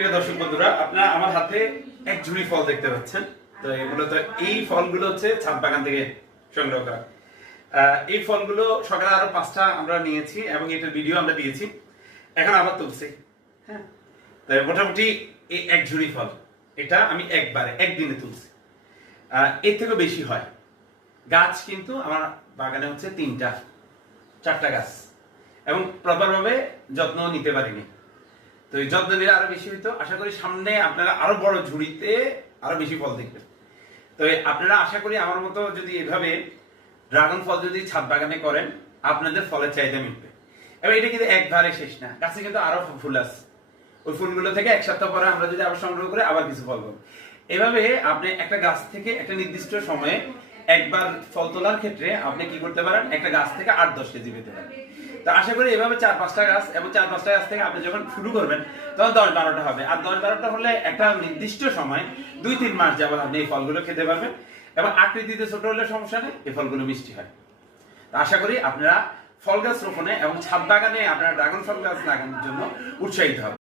প্রিয় দর্শক বন্ধুরা, আপনারা আমার হাতে এক ঝুড়ি ফল দেখতে পাচ্ছেন। তো মূলত এই ফলগুলো হচ্ছে ছাদ বাগান থেকে সংগ্রহ করা। এই ফলগুলো সকালে আরো 5টা আমরা নিয়েছি এবং এটার ভিডিও আমরা দিয়েছি, এখন আবার তুলছি। হ্যাঁ, তো মোটামুটি এই এক ঝুড়ি ফল এটা আমি একদিনে তুলছি। এর থেকে বেশি হয়। গাছ কিন্তু আমার বাগানে হচ্ছে 4টা গাছ এবং প্রপার ভাবে যত্ন নিতে পারিনি। তো এই যত্ন নিলে আরো বেশি হইতো। আশা করি সামনে আপনারা আরো বড় ঝুড়িতে আরো বেশি ফল দেখবেন। তো আপনারা আশা করি আমার মতো যদি এভাবে ড্রাগন ফল যদি ছাদ বাগানে করেন, আপনাদের ফলের চাহিদা মিটবে। এবার এটা কিন্তু একবারে শেষ না, গাছে কিন্তু আরো ফুল আছে। ওই ফুলগুলো থেকে এক সপ্তাহ পরে আমরা যদি আবার সংগ্রহ করে আবার কিছু ফল পাবো। এভাবে আপনি একটা গাছ থেকে একটা নির্দিষ্ট সময়ে একবার ফল তোলার ক্ষেত্রে আপনি কি করতে পারেন, একটা গাছ থেকে 8-10 কেজি পেতে পারেন। তো আশা করি এভাবে 4-5টা গাছ এবং 4-5টা গাছ থেকে আপনি যখন শুরু করবেন তখন 10-12টা হবে। আর 10-12টা হলে একটা নির্দিষ্ট সময় 2-3 মাস যাবত আপনি এই ফলগুলো খেতে পারবেন এবং আকৃতিতে ছোট হলে সমস্যা নেই, এই ফলগুলো মিষ্টি হয়। তো আশা করি আপনারা ফল গাছ রোপণে এবং ছাদ বাগানে আপনারা ড্রাগন ফল গাছ লাগানোর জন্য উৎসাহিত হবে।